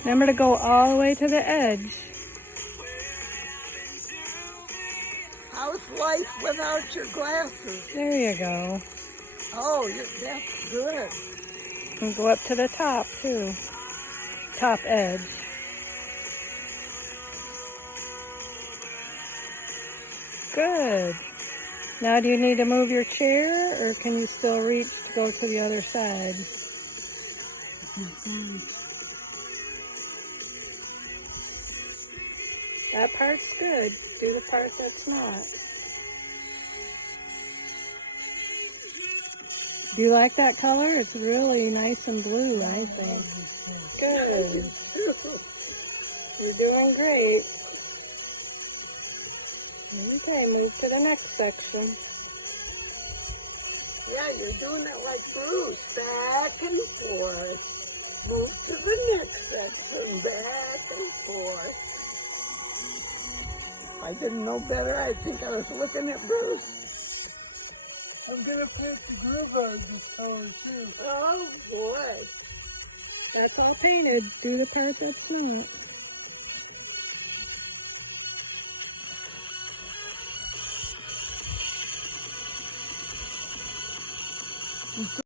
Remember to go all the way to the edge. How's life without your glasses? There you go. Oh, that's good. And go up to the top too. Top edge. Good. Now do you need to move your chair or can you still reach to go to the other side? That part's good. Do the part that's not. Do you like that color? It's really nice and blue, I think. Good. You're doing great. Okay, move to the next section. Yeah, you're doing it like Bruce, back and forth. Move to the next section, back and forth. If I didn't know better, I think I was looking at Bruce. I'm gonna paint the glue guard this color too. Oh boy. That's all painted. Do the part that's not.